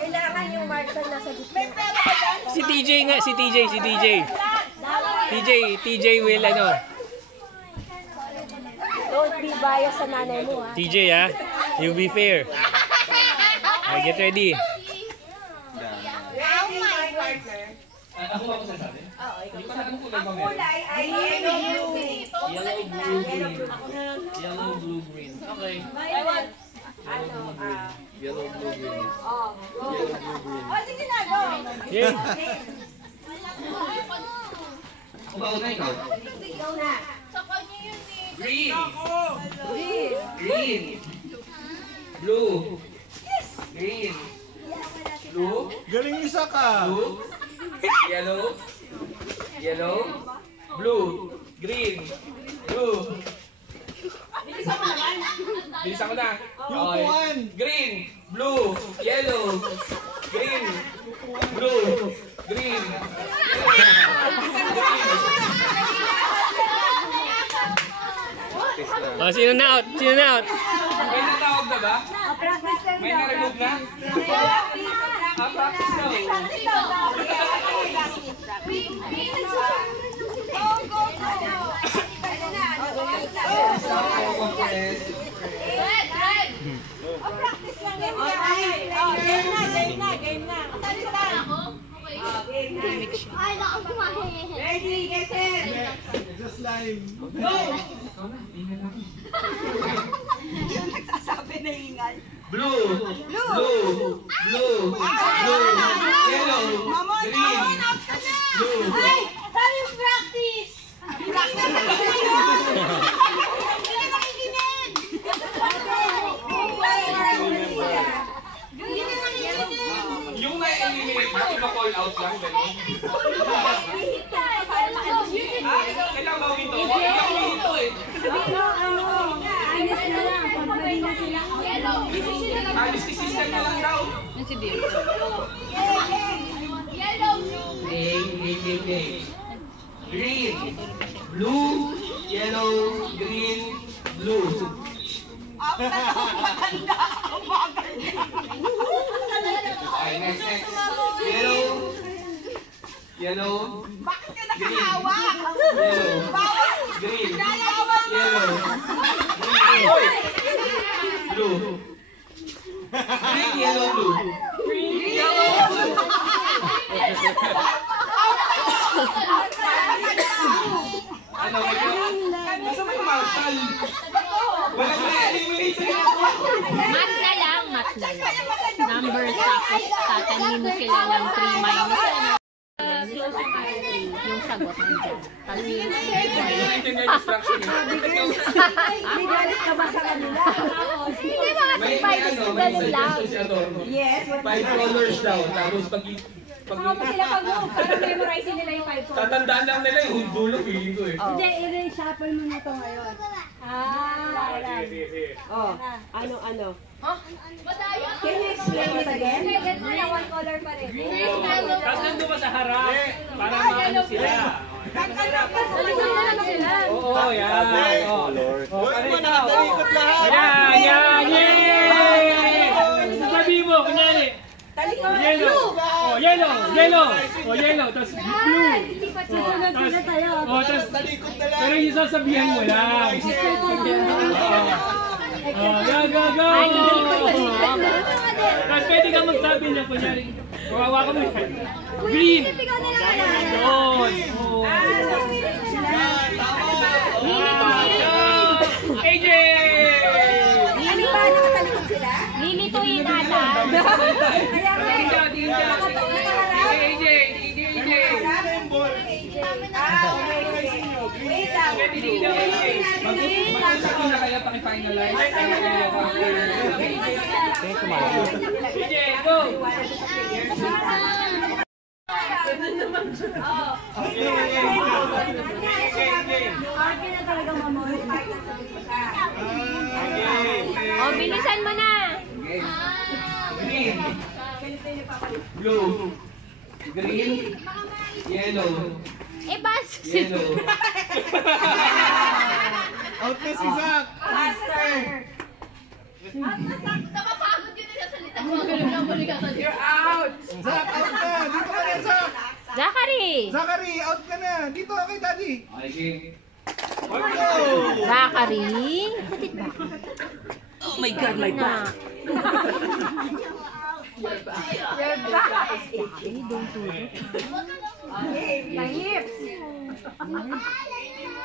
Kailangan yung marshal nasa gitna. Si TJ nga, si TJ. TJ will ano. Don't be biased sa nanay mo, ha? TJ, ha? You be fair. Get ready. Ako ba ako sasabi? Oo, ikaw. Hindi pa na anong kulay ba meron? Kulay ay yellow, blue. Yellow, blue, green. Yellow, blue, green. Okay. Yellow, blue, green. Oh, Yellow, blue, green. oh, sige na, go. Okay. Ako ba una ikaw? Ikaw na. Green. Green. Blue. Green. Blue. Galing isa ka! Blue. Yellow. Yellow. Blue. Green. Blue. Bilisan ko na. Yung upuan. Green. Blue. Yellow. Green. Blue. Green. Oh, sino na out? Sino na out? May natawag na ba? Practice lang May daw. na-remove na? Practice daw. Practice daw. Practice lang yan. Game na. Ready, get set. It's a slime. Nagsasabi na hingal. Blue. Blue. Blue. Blue. Yellow. Green. Blue. Ay! Sabi yung practice! Practice na hindi nakikinig! Yung na-eliminate, bakit ma-call out lang? Gano'n? Kailangan ba uminto? Hindi ako uminto eh. Ayos na lang. Pagbali na sila. Alis ni sister na lang daw. Game. Green. Blue. Yellow. Green. Blue. Okay, next. Yellow. Yellow. Bakit ka nakahawak? Yellow. Green. Yellow. Green. Oy! Blue. Green, yellow, blue. Ano, nasa may marshal? Wala na eliminate sa ginagawa. Math na lang. Numbers tapos tatanino sila ng 3 minus close yung yung sagot nandiyan. Tapos yung Instruction May galit ka ba sa kanila? hindi mga survivors yung ganun lang. Yes. 5 colors daw. Tapos pag Saka mo sila pag-move para memorize nila yung 5 colors. tatandaan lang nila yung dulo, feeling ko eh. Hindi, i-reshuffle mo na ito ngayon. Oh, ano? Can you explain it again? One color pa rin. Tapos nandun ka sa harap para maano sila. Oo, yan. Huwag mo nakatalikot lahat. Yan. Sabi mo, kunyari. Yellow. Yellow. Tapos blue. Susunod sila tayo. Tapos, Talikot na lang. pero yung sasabihan mo lang. Go! Tapos pwede ka magsabi na, kunyari, kawawa ka mo. Green. Doon. AJ! Ano ba? Nakatalikod sila? Lilituin ata. AJ! Wait lang. Mag-usap ko na kaya paki-finalize. AJ, go! O, bilisan mo na. Green. Blue. Green. Yellow. Bas. Yellow. Out na si Zach. Faster. Napapagod yun yung salita mo. You're out! Zach, out ka! Dito ka na, Zach! Zachary! Zachary, out ka na! Dito ka kay Daddy! Okay, game. Zachary? Oh my God, my back.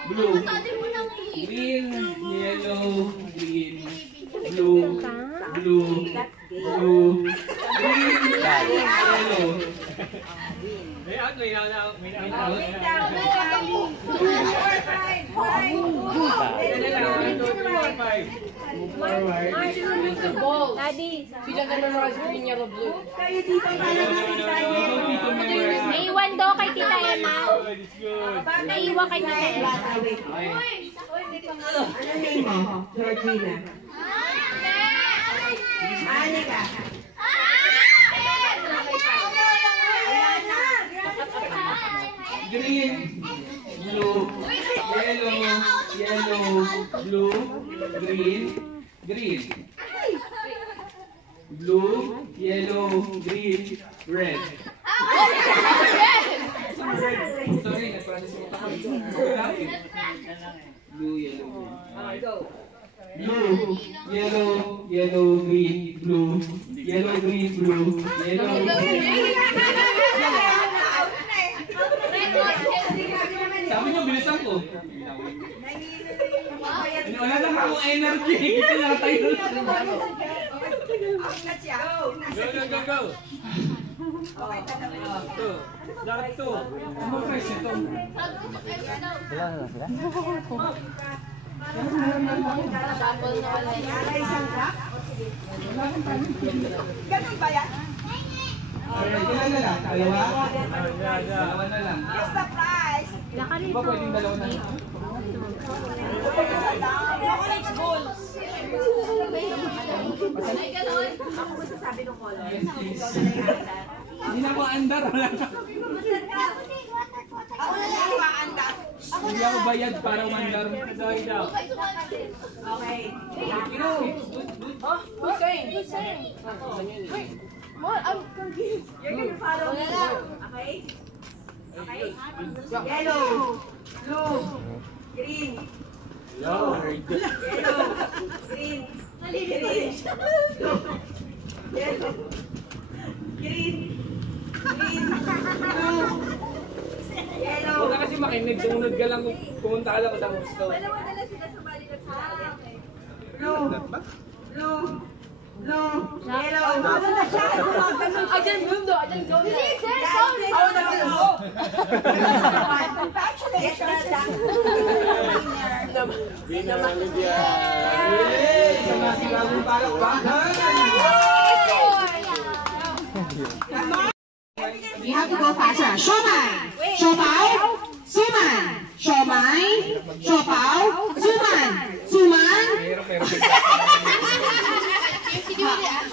Blue. Green, yellow, green, blue, blue, blue, green, yellow. May out, may out. Daddy, Kayo dito para naiwan daw kay Tita Emma. Naiwan kay Tita Emma. Ano name mo? Georgina. Anika. Green, blue, yellow, yellow, blue, green, green. Blue, yellow, green, red. Sorry, nag-process mo pa kami. Blue, yellow, green. Blue, yellow, yellow, green, blue, yellow, green, blue, yellow, green. Sabi niyo, bilisan ko. Wala lang akong energy. Ito lang tayo. Go. Ito. Dapat ito. Ano ba guys ito? Ganun ba yan? Ilan na lang? Dalawa? Dalawa na lang. Yes, the prize. Zachary, Di ba pwedeng dalawa na lang? Chocolate balls. Ako masasabi ng color. Yes, please. Hindi na ako andar. Wala na. Ako na lang maanda. Hindi ako bayad para umandar. Sorry daw. Okay. You're gonna follow me. Okay? Okay? Yellow. Blue. Green. Yellow. Green. Green. Blue. Yellow. Green. Green. Blue. Yellow. Huwag ka kasi makinig. Sumunod ka lang kung pumunta ka lang sa gusto. Blue. Blue. Blue. Yellow. I didn't move though. I didn't go there. Oh, no. Congratulations. Sa mga bagong palakpakan! You have to go faster. Shomai. Shopao. Suman. Shomai. Shopao. Suman. Suman.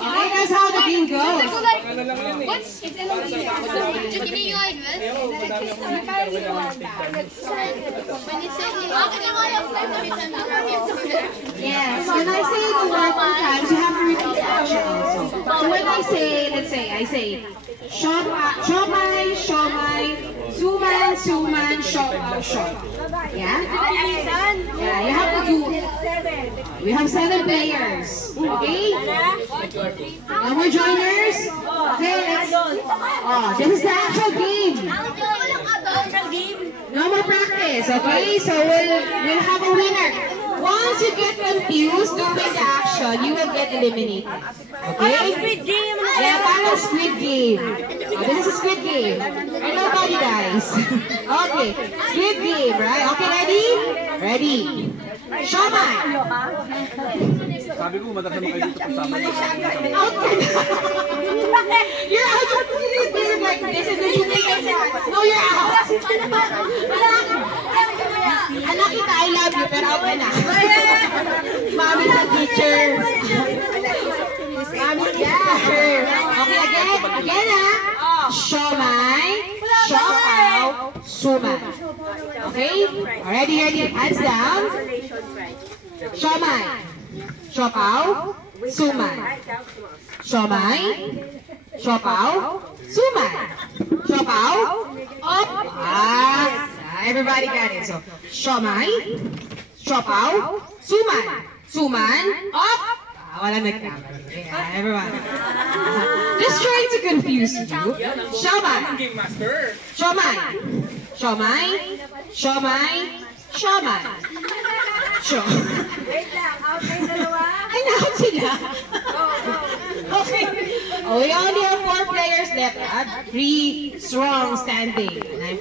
Okay, that's how the game goes. Ano lang yan eh. Yes, when I say the word four times, you have to repeat the action also. So when I say, let's say, I say, Shomai, Shomai, Suman, Suman, Shopao, Shopao. Yeah? Yeah, you have to do. We have 7 players. Okay? No more joiners? Okay, let's. Oh, this is the actual game. No more practice, okay? So we'll have a winner. Once you get confused during the action, you will get eliminated. Okay? Squid Game! Yeah, parang Squid Game. Oh, this is a Squid Game. I know about you guys. Okay, Squid Game, right? Okay, ready? Ready. Shomai. Sabi ko, matagal mo kayo dito kasama. Out ka na. You're out of Squid Game like this and then you make it that. No, you're out. Anak kita, I love you, pero out ka na. Mami sa teacher. Mami sa teacher. Okay, again ha. Shomai, Shopao, Suman. Okay? Ready, hands down. Shomai, Shopao, suman. Siomai, siopaw, suman. Siopaw, op. Everybody got it. So, siomai, siopaw, suman. Suman, op. Walang nagkamali. Everyone. Just trying to confuse you. Siomai. Siomai. Siomai. Siomai. Siomai. Wait lang, out na yung dalawa. Ay, nakot sila. Okay. Oh, we only have 4 players left. 3 strong standing. And I'm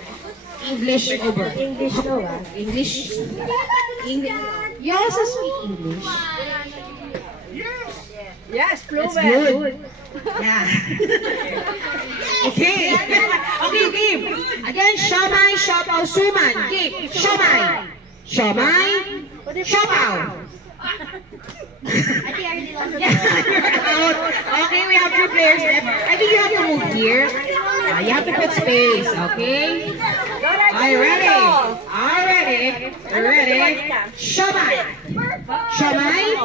English over. English no, English. You also speak English. Yes, That's fluent. good. Yeah. Okay. Okay, game. Again, siomai, siopaw, suman. Game. Siomai. Siomai. Siopaw. Out. Okay, we have 2 players left. I think you have to move here. You have to put space, okay? Are you ready? All ready? Ready? Siomai. Siomai.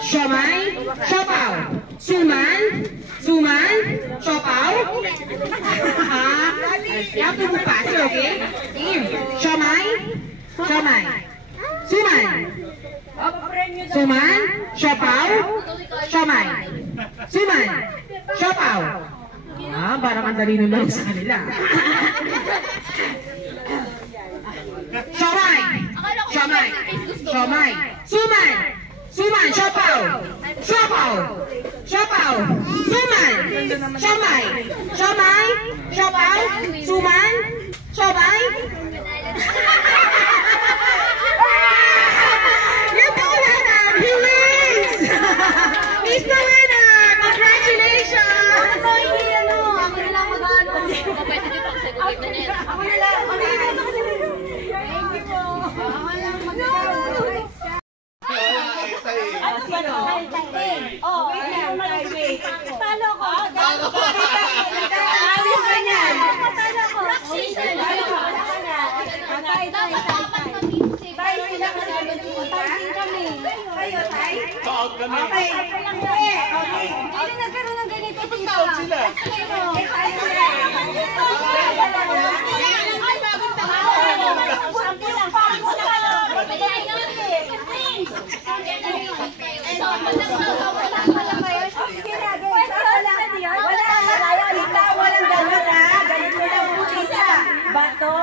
Siomai. Siopaw. Suman. Suman. Siopaw. You have to move faster, okay? Siomai. Siomai. Suman. Suman. Siopaw. Siomai. Suman. Siopaw. Parang ang dali nung sa kanila. Siomai. Siomai. Siomai. Suman. Suman. Siopaw. Siopaw. Siopaw. Suman. Siomai. Siomai. Siopaw. Suman. Siomai. You go, Hannah! He wins! He's the winner! Congratulations! Ako na lang mag-ano. Pwede din pang sagutin na niya. Ako na lang. Thank you po. Ako na lang mag-ano. Oh, wait lang. Wait. Talo ko. Talo ko. Talo ka niyan. Talo ko. Tayo sila kasi tayo din kami. Tayo, tayo? Okay. Okay. Hindi nagkaroon ng ganito dito. Sila. Bato,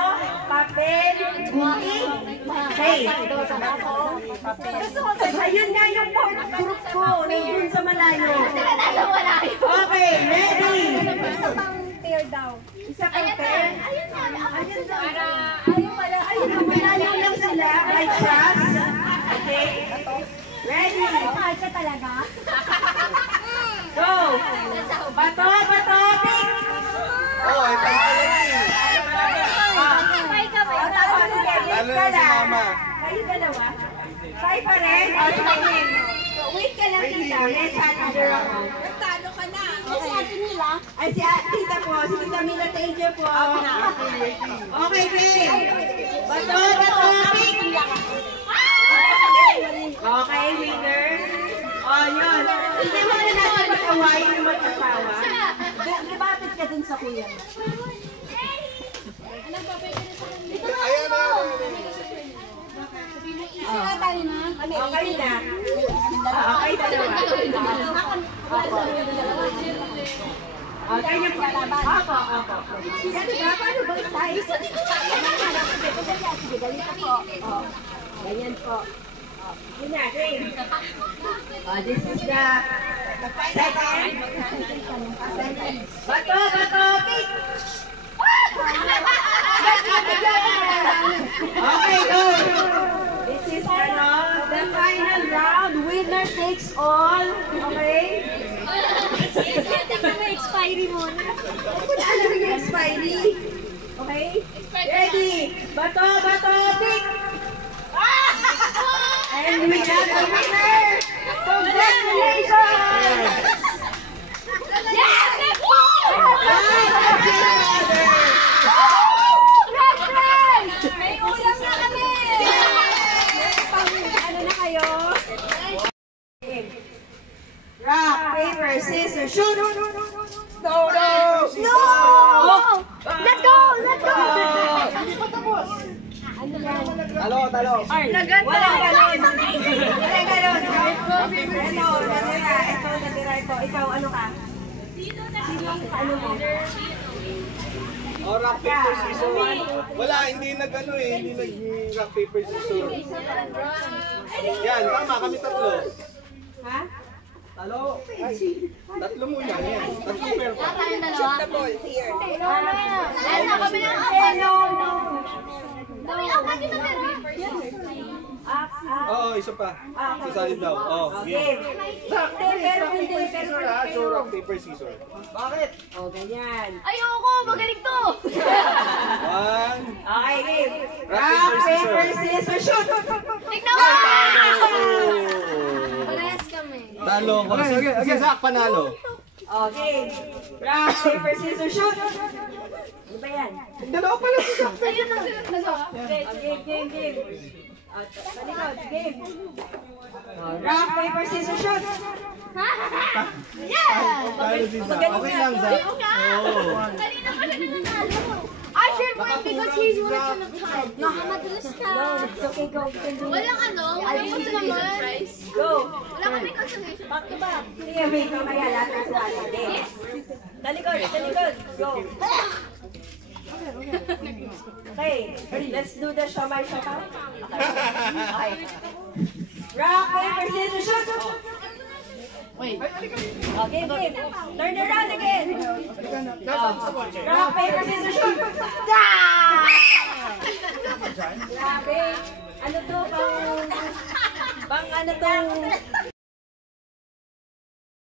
papel, gunti. Hey, ayun nga yung group ko, nandun sa malayo. Okay, ready? Isa pang pair daw. Isa pang pair? Ayun daw. Ayun, malayo lang sila, like cross. Okay? Ready? Ka talaga? Go! Bato, bato, pick! Oh, ay pagkakalagi. Lalo na si Mama. Kayo dalawa? Tayo pa rin? Wait ka lang, tita. May challenger ako. Talo ka na. Si ate Mila? Ay, si tita po. Si tita Mila, thank you po. Okay, play. Bato, bato, pick! Okay, winner. Oh, yun. Hindi mo na natin mag-awayin yung mag-asawa. Libatid ka dun sa kuya. Ayan na. Okay na. Okay na. Okay na po. Opo, opo. Kasi ba, paano ba tayo? Sige, ganito po. Ganyan po. Yun na, game. This is the second. Bato, bato, pick! Okay, go! This is the final round. Winner takes all. Okay? May expiry mo. Ano yung expiry? Okay? Ready? Bato, bato, pick! And we have the winner! Congratulations! Yes! May ulam na kami! Ano na kayo? paper, scissors, shoot! No! No! Let's go! Let's go! Talo! Walang ganun. Walang ganun. Ito, natira ito. Ikaw, ano ka? Sino ang ano mo? Oh, rock, paper, scissors. Wala, hindi nag-ano eh. Hindi nag-rock, paper, scissors. Yan, tama. Kami tatlo. Ha? Talo. Tatlo muna. Yan. Tatlo pair pa. Shoot the ball. Oo, isa pa. Sasalib daw. Oh, Okay. Pero hindi. So, rock, paper, scissors. Bakit? O, ganyan. Ayoko, magaling to! One. Okay, game. Rock, paper, Scissors, shoot! Tignan mo! Oh. Parehas kami. Talo ko. Si Zach panalo. Okay. Rock, paper, scissors, shoot! Ano ba yan? Dalawa pala si Zach. Ayun ang sinasabi. Game. Talikod, game. Rock, paper, scissors, shoot! Yeah! Talo si Zach. Okay lang, Zach. Oo. Kanina pa siya nanalo. I should win because he's one of the time. Nakamadulas ka. It's okay, go. Walang ano, walang consolation prize. Go. Wala kami consolation. Back to back. Sige, wait. Mamaya, lahat ng sumali. Game. Talikod. Go. Okay, let's do the shamay shakaw. Okay. Rock, paper, scissors, shoot! Wait. Okay, game. Turn around again. Rock, paper, scissors, shoot! Grabe. Ano to, pang ano to,